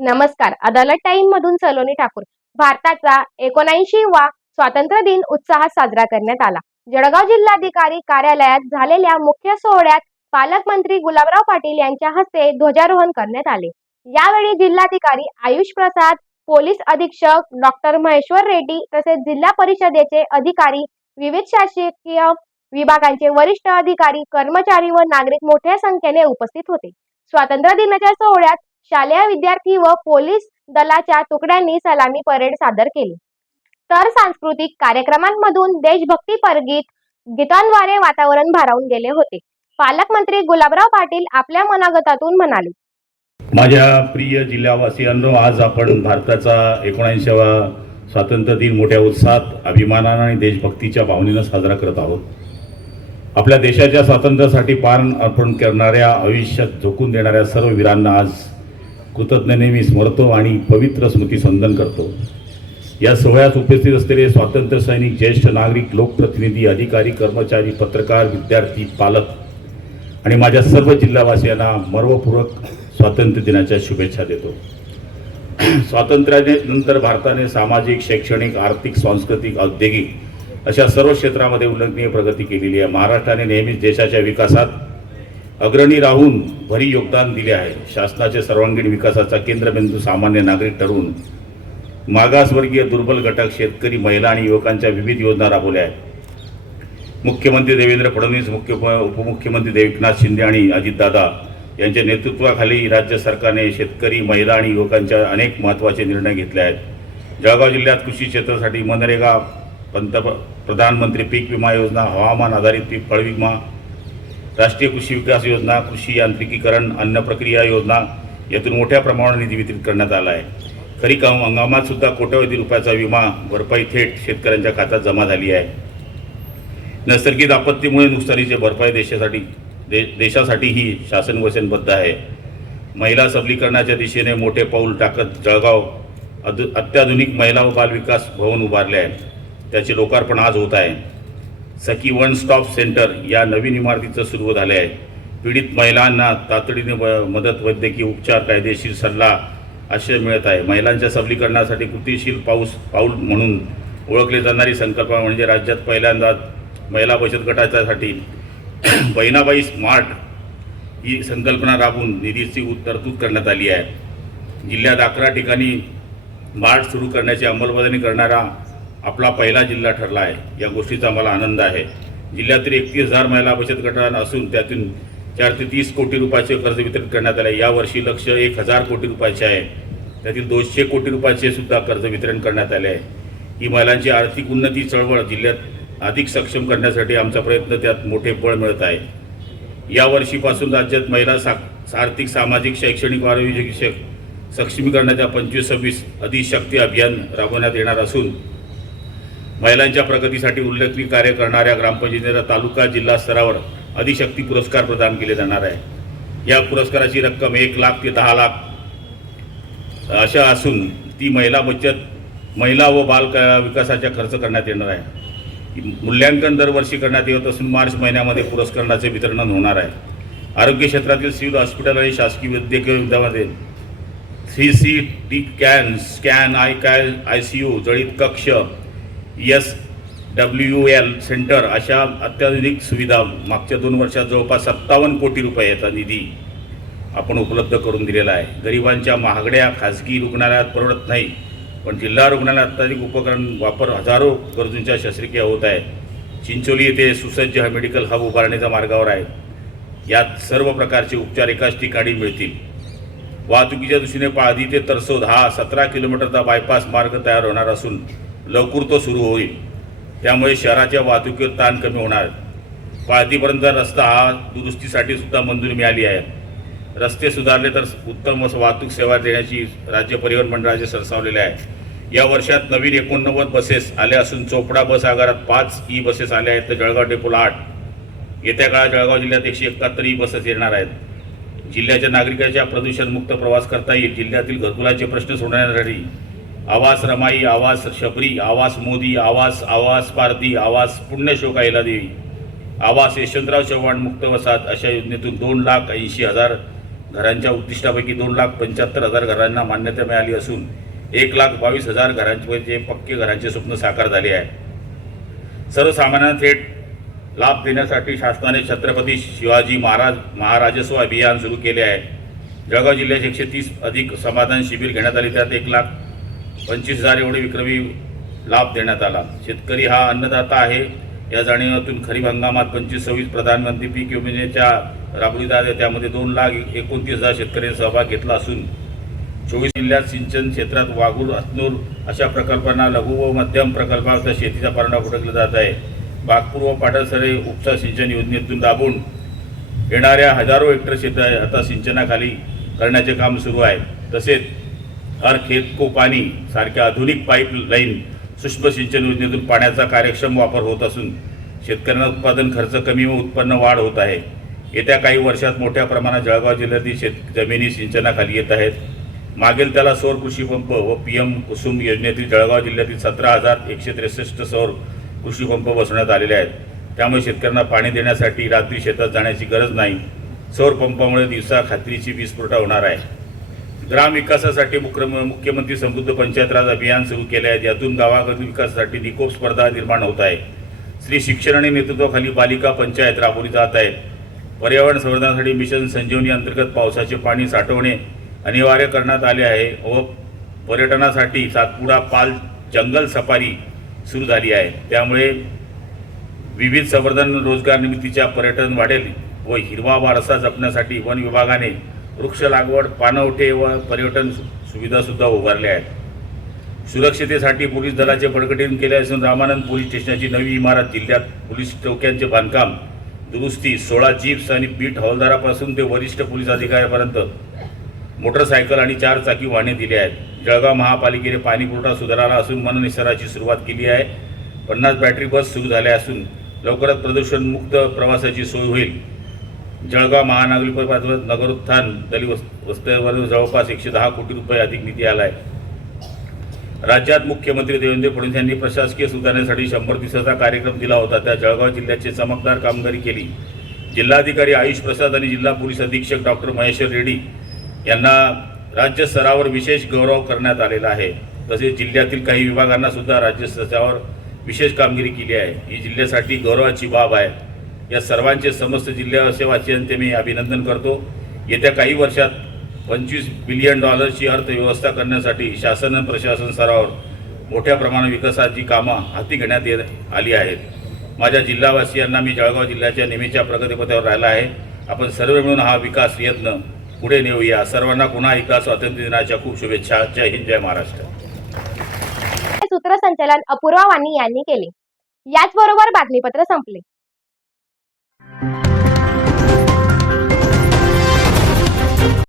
नमस्कार. अदालत टाइम मधून सलोनी ठाकूर. भारताचा एकोणऐंशी वा स्वातंत्र्य दिन उत्साहात साजरा करण्यात आला. जळगाव जिल्हाधिकारी कार्यालयात झालेल्या मुख्य सोहळ्यात पालकमंत्री गुलाबराव पाटील यांच्या हस्ते ध्वजारोहण करण्यात आले. यावेळी जिल्हाधिकारी आयुष प्रसाद पोलीस अधीक्षक डॉक्टर महेश्वर रेड्डी तसेच जिल्हा परिषदेचे अधिकारी विविध शासकीय विभागांचे वरिष्ठ अधिकारी कर्मचारी व नागरिक मोठ्या संख्येने उपस्थित होते. स्वातंत्र्य दिनाच्या सोहळ्यात शालेय विद्यार्थी व पोलीस दलाच्या तुकड्यांनी सलामी परेड सादर केली. तर सांस्कृतिक कार्यक्रमांमधून देशभक्ती परगीत गीतांद्वारे वातावरण भारावून गेले होते. पालकमंत्री गुलाबराव पाटील आपल्या मनागतातून म्हणाले. माझ्या प्रिय जिल्हावासियांनो आज आपण भारताचा एकोणऐंशीवा स्वातंत्र्य दिन मोठ्या उत्साहात अभिमानानं आणि देशभक्तीच्या भावनेनं साजरा करत आहोत. आपल्या देशाच्या स्वातंत्र्यासाठी पान अर्पण करणाऱ्या आयुष्यात झोकून देणाऱ्या सर्व वीरांना आज कृतज्ञने मी स्मरतो आणि पवित्र स्मृतीसंदन करतो. या सोहळ्यात उपस्थित असलेले स्वातंत्र्य सैनिक ज्येष्ठ नागरिक लोकप्रतिनिधी अधिकारी कर्मचारी पत्रकार विद्यार्थी पालक आणि माझ्या सर्व जिल्हावासियांना मर्वपूर्वक स्वातंत्र्य दिनाच्या शुभेच्छा देतो. स्वातंत्र्याने नंतर भारताने सामाजिक शैक्षणिक आर्थिक सांस्कृतिक औद्योगिक अशा सर्व क्षेत्रामध्ये उल्लेखनीय प्रगती केलेली आहे. महाराष्ट्राने नेहमीच देशाच्या विकासात अग्रणी राहून भरी योगदान दिले आहे. शासनाचे सर्वांगीण विकासाचा केंद्रबिंदू सामान्य नागरिक ठरवून मागासवर्गीय दुर्बल घटक शेतकरी महिला आणि युवकांच्या विविध योजना राबवल्या आहेत. मुख्यमंत्री देवेंद्र फडणवीस मुख्य उपमुख्यमंत्री एकनाथ शिंदे आणि अजितदादा यांच्या नेतृत्वाखाली राज्य सरकारने शेतकरी महिला आणि युवकांच्या अनेक महत्त्वाचे निर्णय घेतले आहेत. जळगाव जिल्ह्यात कृषी क्षेत्रासाठी मनरेगा पंतप प्रधानमंत्री पीक विमा योजना हवामान आधारित पीक फळ विमा राष्ट्रीय कृषी विकास योजना कृषी यांत्रिकीकरण अन्न प्रक्रिया योजना यातून मोठ्या प्रमाणावर निधी वितरित करण्यात आला आहे. खरी काम हंगामात सुद्धा कोट्यवधी रुपयाचा विमा भरपाई थेट शेतकऱ्यांच्या खात्यात जमा झाली आहे. नैसर्गिक आपत्तीमुळे नुकसानीची भरपाई देशासाठी दे देशासाठीही शासन वचनबद्ध आहे. महिला सबलीकरणाच्या दिशेने मोठे पाऊल टाकत जळगाव अदु अत्याधुनिक महिला व बालविकास भवन उभारले आहे. त्याचे लोकार्पण आज होत आहे. सखी वन स्टॉप सेंटर या नवीन इमारतीचं सुरू झाले आहे पीडित महिलांना तातडीने मदत वैद्यकीय उपचार कायदेशीर सल्ला आश्रय मिळत आहे. महिलांच्या सबलीकरणासाठी कृतिशील पाऊस पाऊल म्हणून ओळखली जाणारी संकल्पना म्हणजे राज्यात पहिल्यांदा महिला बचत गटाच्यासाठी बहिणाबाई स्मार्ट ही संकल्पना राबवून निधीची तरतूद करण्यात आली आहे. जिल्ह्यात अकरा ठिकाणी मार्ट सुरू करण्याची अंमलबजावणी करणारा आपला पहिला जिल्हा ठरला आहे. या गोष्टीचा मला आनंद आहे. जिल्ह्यातील एकतीस हजार महिला बचत गटांना असून त्यातून चार ते तीस कोटी रुपयाचे कर्ज वितरित करण्यात आले. यावर्षी लक्ष एक हजार कोटी रुपयाचे आहे. त्यातील दोनशे कोटी रुपयाचे सुद्धा कर्ज वितरण करण्यात आले आहे. ही महिलांची आर्थिक उन्नती चळवळ जिल्ह्यात अधिक सक्षम करण्यासाठी आमचा प्रयत्न त्यात मोठे बळ मिळत आहे. या वर्षीपासून राज्यात महिला सा आर्थिक सामाजिक शैक्षणिक आरोग्य सक्षमीकरणाच्या पंचवीस सव्वीस अधिशक्ती अभियान राबवण्यात येणार असून महिलांच्या प्रगतीसाठी उल्लेखनीय कार्य करणाऱ्या ग्रामपंचायतीला तालुका जिल्हा स्तरावर अधिशक्ती पुरस्कार प्रदान केले जाणार आहे. या पुरस्काराची रक्कम एक लाख ते दहा लाख अशा असून ती महिला बचत महिला व बाल विकासाचा विकासाच्या खर्च करण्यात येणार आहे. मूल्यांकन दरवर्षी करण्यात येत असून मार्च महिन्यामध्ये पुरस्काराचे वितरण होणार आहे. आरोग्य क्षेत्रातील सिव्हिल हॉस्पिटल आणि शासकीय वैद्यकीय विद्यामध्ये C C T can scan I काय आय सी यू जळीत कक्ष एस डब्ल्यू एल सेंटर अशा अत्याधुनिक सुविधा मागच्या दोन वर्षात जवळपास सत्तावन्न कोटी रुपयाचा निधी आपण उपलब्ध करून दिलेला आहे. गरिबांच्या महागड्या खाजगी रुग्णालयात परवडत नाही पण जिल्हा रुग्णालयात अत्याधिक उपकरण वापर हजारो गरजूंच्या शस्त्रक्रिया होत आहे चिंचोली येथे सुसज्ज हा मेडिकल हब उभारण्याच्या मार्गावर आहे. यात सर्व प्रकारचे उपचार एकाच ठिकाणी मिळतील. वाहतुकीच्या दृष्टीने पाळधी ते तरसोद हा सतरा किलोमीटरचा बायपास मार्ग तयार होणार असून लवकर तो सुरू होईल. त्यामुळे शहराच्या वाहतुकीवर ताण कमी होणार. पाळतीपर्यंत रस्ता हा दुरुस्तीसाठी सुद्धा मंजुरी मिळाली आहे. रस्ते सुधारले तर उत्तम असं वाहतूक सेवा देण्याची राज्य परिवहन मंडळाचे सरसावलेले आहे. या वर्षात नवीन एकोणनव्वद बसेस आल्या असून चोपडा बस आगारात पाच ई बसेस आल्या आहेत. तर जळगाव डेपोला आठ. येत्या काळात जळगाव जिल्ह्यात एकशे एकाहत्तर ई बसेस येणार आहेत. जिल्ह्याच्या नागरिकांच्या प्रदूषणमुक्त प्रवास करता येईल. जिल्ह्यातील घरकुलाचे प्रश्न सोडवण्यासाठी आवास रमाई आवास शबरी आवास मोदी आवास आवास पारधी आवास पुण्यशोकायला देवी. आवास यशवंतराव चव्हाण मुक्त वसाहत अशा योजनेतून दोन लाख ऐंशी हजार घरांच्या उद्दिष्टापैकी दोन लाख पंच्याहत्तर हजार घरांना मान्यता मिळाली असून एक लाख बावीस हजार घरांचे पक्के घरांचे स्वप्न साकार झाले आहे. सर्वसामान्यांना थेट लाभ देण्यासाठी शासनाने छत्रपती शिवाजी महाराज महाराजस्व अभियान सुरू केले आहे. जळगाव जिल्ह्यात एकशे तीस अधिक समाधान शिबिर घेण्यात आले त्यात एक लाख पंचवीस हजार एवढे विक्रमी लाभ देण्यात आला. शेतकरी हा अन्नदाता आहे. या जाणीवातून खरीप हंगामात पंचवीस सव्वीस प्रधानमंत्री पीक योजनेच्या राबविण्यात आल्या त्यामध्ये दोन लाख एकोणतीस हजार शेतकऱ्यांनी सहभाग घेतला असून चोवीस जिल्ह्यात सिंचन क्षेत्रात वाघूर हसनूर अशा प्रकल्पांना लघु व मध्यम प्रकल्पाचा शेतीचा पारणा फुटकला जात आहे. बागपूर व पाटसरे उपसा सिंचन योजनेतून दाबून येणाऱ्या हजारो हेक्टर शेत आता सिंचनाखाली करण्याचे काम सुरू आहे. तसेच हर खेत को पाणी सारख्या आधुनिक पाईप लाईन सूक्ष्म सिंचन योजनेतून पाण्याचा कार्यक्षम वापर होत असून शेतकऱ्यांना उत्पादन खर्च कमी व उत्पन्न वाढ होत आहे. येत्या काही वर्षात मोठ्या प्रमाणात जळगाव जिल्ह्यातील शेत जमिनी सिंचनाखाली येत आहेत. मागील त्याला सौर कृषी पंप व पी एम कुसुम योजनेतील जळगाव जिल्ह्यातील सतरा हजार एकशे त्रेसष्ट सौर कृषी पंप बसवण्यात आलेले आहेत. त्यामुळे शेतकऱ्यांना पाणी देण्यासाठी रात्री शेतात जाण्याची गरज नाही. सौर पंपामुळे दिवसा खात्रीची वीज पुरवठा होणार आहे. ग्रामविकासासाठी मुख्य मुख्यमंत्री समृद्ध पंचायत राज अभियान सुरू केले आहे यातून गावाकडील विकासासाठी निकोप स्पर्धा निर्माण होत आहे. स्त्री शिक्षण आणि नेतृत्वाखाली बालिका पंचायत राबवली जात आहे. पर्यावरण संवर्धनासाठी मिशन संजीवनी अंतर्गत पावसाचे पाणी साठवणे अनिवार्य करण्यात आले आहे व पर्यटनासाठी सातपुडा पाल जंगल सफारी सुरू झाली आहे. त्यामुळे विविध संवर्धन रोजगार निर्मितीच्या पर्यटन वाढेल व हिरवा वारसा जपण्यासाठी वन विभागाने वृक्ष लागवड पाणवठे व पर्यटन सुविधासुद्धा उभारल्या आहेत. सुरक्षितेसाठी पोलीस दलाचे बळकटीन केले असून रामानंद पोलीस स्टेशनची नवी इमारत जिल्ह्यात पोलीस चौक्यांचे बांधकाम दुरुस्ती सोळा जीप्स आणि बीट हवालदारापासून ते वरिष्ठ पोलीस अधिकाऱ्यापर्यंत. मोटरसायकल आणि चार चाकी वाहने दिली आहेत. जळगाव महापालिकेने पाणीपुरवठा सुधारला असून मननिसराची सुरुवात केली आहे. पन्नास बॅटरी बस सुरू झाल्या असून लवकरच प्रदूषणमुक्त प्रवासाची सोय होईल. जळगाव महानगरपालिकेत नगरोत्थान दलित वस्त वस्त्यावर जवळपास एकशे दहा कोटी रुपये अधिक निधी आला आहे राज्यात मुख्यमंत्री देवेंद्र फडणवीस यांनी प्रशासकीय सुधारणेसाठी शंभर दिवसाचा कार्यक्रम दिला होता. त्या जळगाव जिल्ह्याची चमकदार कामगिरी केली. जिल्हाधिकारी आयुष प्रसाद आणि जिल्हा पोलीस अधीक्षक डॉक्टर महेश्वर रेड्डी यांना राज्य स्तरावर विशेष गौरव करण्यात आलेला आहे. तसेच जिल्ह्यातील काही विभागांना सुद्धा राज्य स्तरावर विशेष कामगिरी केली आहे. ही जिल्ह्यासाठी गौरवाची बाब आहे. या सर्वांचे समस्त जिल्ह्यावासियांचे मी अभिनंदन करतो. येत्या काही वर्षात पंचवीस बिलियन डॉलर्सची अर्थव्यवस्था करण्यासाठी शासन आणि प्रशासन स्तरावर मोठ्या प्रमाणात विकासाची कामं हाती घेण्यात येत आली आहेत. माझ्या जिल्हावासियांना मी जळगाव जिल्ह्याच्या नेहमीच्या प्रगतीपथावर राहिला आहे. आपण सर्व मिळून हा विकास यत्न पुढे नेऊया. सर्वांना पुन्हा एकदा स्वातंत्र्य दिनाच्या खूप शुभेच्छा. जय हिंद जय महाराष्ट्र. सूत्रसंचलन अपूर्वा वाणी यांनी केले. याचबरोबर बातमीपत्र संपले. Thank you.